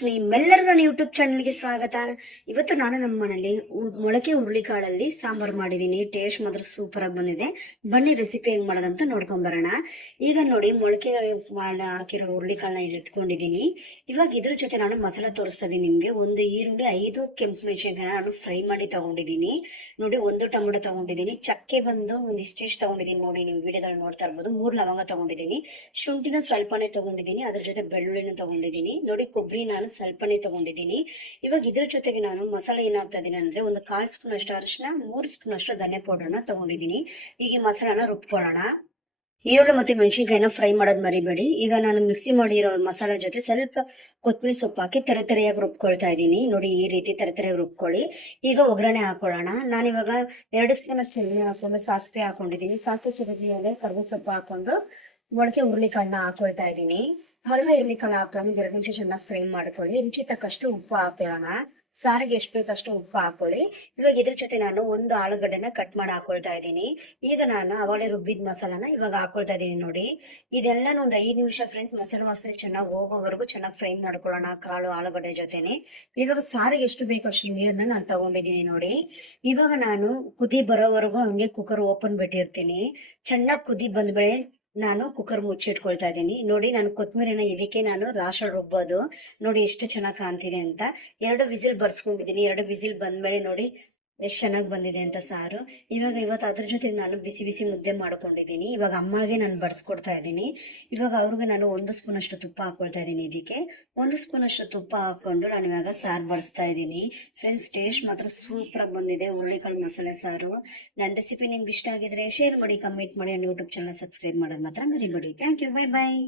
Friends, ನಿಮ್ಮೆಲ್ಲರೂ ನನ್ನ YouTube ಚಾನಲ್ಗೆ ಸ್ವಾಗತ. ಇವತ್ತು ನಾನು ನಮ್ಮ ಮನೇಲಿ ಮೊಳಕೆ ಹುರುಳಿಕಾಳಲ್ಲಿ ಸಾಂಬಾರು ಮಾಡಿದ್ದೀನಿ. ಟೇಸ್ಟ್ ಮಾತ್ರ ಸೂಪರ್ ಆಗಿ ಬಂದಿದೆ. ಬನ್ನಿ ರೆಸಿಪಿ ಹೆಂಗ್ ಮಾಡೋದಂತ ನೋಡ್ಕೊಂಡ್ ಬರೋಣ. ಈಗ ನೋಡಿ, ಮೊಳಕೆ ಹಾಕಿರೋ ಹುರುಳಿಕಾಳನ್ನ ಇಲ್ಲಿ ಇಟ್ಕೊಂಡಿದ್ದೀನಿ. ಇವಾಗ ಇದ್ರ ಜೊತೆ ನಾನು ಮಸಾಲ ತೋರಿಸ್ತಾ ಇದೀನಿ ನಿಮ್ಗೆ. ಒಂದು ಈರುಳ್ಳಿ, 5 ಕೆಂಪು ಮೆಣಸಿನಕಾಯಿನ ನಾನು ಫ್ರೈ ಮಾಡಿ ತಗೊಂಡಿದ್ದೀನಿ. ನೋಡಿ, 1 ಟೊಮೊಟೊ ತಗೊಂಡಿದ್ದೀನಿ. ಚಕ್ಕೆ ಬಂದು ಒಂದು ಇಷ್ಟೆಷ್ಟು ತಗೊಂಡಿದ್ದೀನಿ ನೋಡಿ, ನೀವು ವಿಡಿಯೋದಲ್ಲಿ ನೋಡ್ತಾ ಇರ್ಬೋದು. 3 ಲವಂಗ ತಗೊಂಡಿದ್ದೀನಿ. ಶುಂಠಿನ ಸ್ವಲ್ಪನೇ ತಗೊಂಡಿದ್ದೀನಿ. ಅದ್ರ ಜೊತೆ ಬೆಳ್ಳುಳ್ಳಿನ ತಗೊಂಡಿದ್ದೀನಿ. ನೋಡಿ, ಕೊಬ್ಬರಿ ನಾನು ಸ್ವಲ್ಪನೇ ತಗೊಂಡಿದ್ದೀನಿ. ಇವಾಗ ಇದ್ರ ಜೊತೆಗೆ ನಾನು ಮಸಾಲೆ ಏನಾಗ್ತಾ ಇದೀನಿ ಅಂದ್ರೆ, ಒಂದು 1/4 ಸ್ಪೂನ್ ಅಷ್ಟು ಅರಿಶಿನ, 3 ಸ್ಪೂನ್ ಅಷ್ಟು ಧನಿಯಾ ಪೌಡರ್ನ ತಗೊಂಡಿದ್ದೀನಿ. ಈಗ ಈ ಮಸಾಲಾನ ರುಬ್ಕೊಳ್ಳೋಣ. ಈರುಳ್ಳಿ ಮತ್ತೆ ಮೆಣಸಿನಕಾಯಿನ ಫ್ರೈ ಮಾಡೋದು ಮರಿಬೇಡಿ. ಈಗ ನಾನು ಮಿಕ್ಸಿ ಮಾಡಿರೋ ಮಸಾಲೆ ಜೊತೆ ಸ್ವಲ್ಪ ಕೊತ್ತಂಬರಿ ಸೊಪ್ಪು ಹಾಕಿ ತೆರೆಯಾಗಿ ರುಬ್ಕೊಳ್ತಾ ಇದ್ದೀನಿ. ನೋಡಿ, ಈ ರೀತಿ ತೆರೆಯಾಗಿ ರುಬ್ಕೊಳ್ಳಿ. ಈಗ ಒಗ್ಗರಣೆ ಹಾಕೊಳ್ಳೋಣ. ನಾನಿವಾಗ 2 ಸ್ಪೂನ್ ಅಷ್ಟು ಎಣ್ಣೆ ಹಾಕೊಂಡು ಸಾಸಿವೆ ಹಾಕೊಂಡಿದ್ದೀನಿ. ಸಾಸಿವೆ ಸಿಡಿದ್ಮೇಲೆ ಕರಿಬೇವು ಸೊಪ್ಪು ಹಾಕೊಂಡು ಮೊಳಕೆ ಹುರುಳಿಕಾಳನ್ನ ಹಾಕೊಳ್ತಾ ಇದ್ದೀನಿ. ಮೊಳಕೆ ಹುರುಳಿಕಾಳು ಹಾಕೊಂಡು 2 ನಿಮಿಷ ಚೆನ್ನಾಗಿ ಫ್ರೈ ಮಾಡ್ಕೊಳ್ಳಿ. ರುಚಿ ತಕ್ಕಷ್ಟು ಉಪ್ಪು ಹಾಕೋಣ. ಸಾರಿಗೆ ಎಷ್ಟು ಬೇಕಷ್ಟು ಉಪ್ಪು ಹಾಕೊಳ್ಳಿ. ಇವಾಗ ಇದ್ರ ಜೊತೆ ನಾನು 1 ಆಲೂಗಡ್ಡೆನ ಕಟ್ ಮಾಡಿ ಹಾಕೊಳ್ತಾ ಇದ್ದೀನಿ. ಈಗ ನಾನು ಅವಾಗಲೇ ರುಬ್ಬಿದ ಮಸಾಲಾನ ಇವಾಗ ಹಾಕೊಳ್ತಾ ಇದ್ದೀನಿ. ನೋಡಿ, ಇದೆಲ್ಲ ಒಂದು 5 ನಿಮಿಷ ಫ್ರೆಂಡ್ಸ್ ಮಸಾಲೆ ವಾಸನೆ ಚೆನ್ನಾಗಿ ಹೋಗೋವರೆಗೂ ಚೆನ್ನಾಗಿ ಫ್ರೈ ಮಾಡ್ಕೊಳ್ಳೋಣ ಕಾಳು ಆಲೂಗಡ್ಡೆ ಜೊತೆನೆ. ಇವಾಗ ಸಾರಿಗೆ ಎಷ್ಟು ಬೇಕಷ್ಟು ನೀರನ್ನ ನಾನು ತಗೊಂಡಿದ್ದೀನಿ. ನೋಡಿ, ಇವಾಗ ನಾನು ಕುದಿ ಬರೋವರೆಗೂ ಹಂಗೆ ಕುಕ್ಕರ್ ಓಪನ್ ಬಿಟ್ಟಿರ್ತೀನಿ. ಚೆನ್ನಾಗಿ ಕುದಿ ಬಂದ್ಮೇಲೆ ನಾನು ಕುಕ್ಕರ್ ಮುಚ್ಚಿಟ್ಕೊಳ್ತಾ ಇದ್ದೀನಿ. ನೋಡಿ, ನಾನು ಕೊತ್ತಂಬರಿನ ಇದಕ್ಕೆ ನಾನು ಲಾಸ್ಟ್ ರುಬ್ಬೋದು. ನೋಡಿ ಎಷ್ಟು ಚೆನ್ನಾಗಿ ಕಾಣ್ತಿದೆ ಅಂತ. 2 ವಿಸಿಲ್ ಬರ್ಸ್ಕೊಂಡಿದ್ದೀನಿ. 2 ವಿಸಿಲ್ ಬಂದ್ಮೇಲೆ ನೋಡಿ ಎಷ್ಟು ಚೆನ್ನಾಗಿ ಬಂದಿದೆ ಅಂತ ಸಾರು. ಇವತ್ತು ಅದ್ರ ಜೊತೆ ನಾನು ಬಿಸಿ ಬಿಸಿ ಮುದ್ದೆ ಮಾಡ್ಕೊಂಡಿದ್ದೀನಿ. ಇವಾಗ ಅಮ್ಮಳಿಗೆ ನಾನು ಬಡಿಸ್ಕೊಡ್ತಾ ಇದ್ದೀನಿ. ಇವಾಗ ಅವ್ರಿಗೆ ನಾನು 1 ಸ್ಪೂನ್ ಅಷ್ಟು ತುಪ್ಪ ಹಾಕೊಳ್ತಾ ಇದ್ದೀನಿ. ಇದಕ್ಕೆ 1 ಸ್ಪೂನ್ ಅಷ್ಟು ತುಪ್ಪ ಹಾಕೊಂಡು ನಾನು ಇವಾಗ ಸಾರು ಬಡಿಸ್ತಾ ಇದ್ದೀನಿ. ಫ್ರೆಂಡ್ಸ್, ಟೇಸ್ಟ್ ಮಾತ್ರ ಸೂಪರ್ ಆಗಿ ಬಂದಿದೆ ಹುರುಳಿಕಾಳು ಮಸಾಲೆ ಸಾರು. ನನ್ನ ರೆಸಿಪಿ ನಿಮ್ಗೆ ಇಷ್ಟ ಆಗಿದ್ರೆ ಶೇರ್ ಮಾಡಿ, ಕಮೆಂಟ್ ಮಾಡಿ, ನನ್ನ ಯೂಟ್ಯೂಬ್ ಚಾನಲ್ ಸಬ್ಸ್ಕ್ರೈಬ್ ಮಾಡೋದು ಮಾತ್ರ ಮರಿಬೇಡಿ. Thank you, bye bye.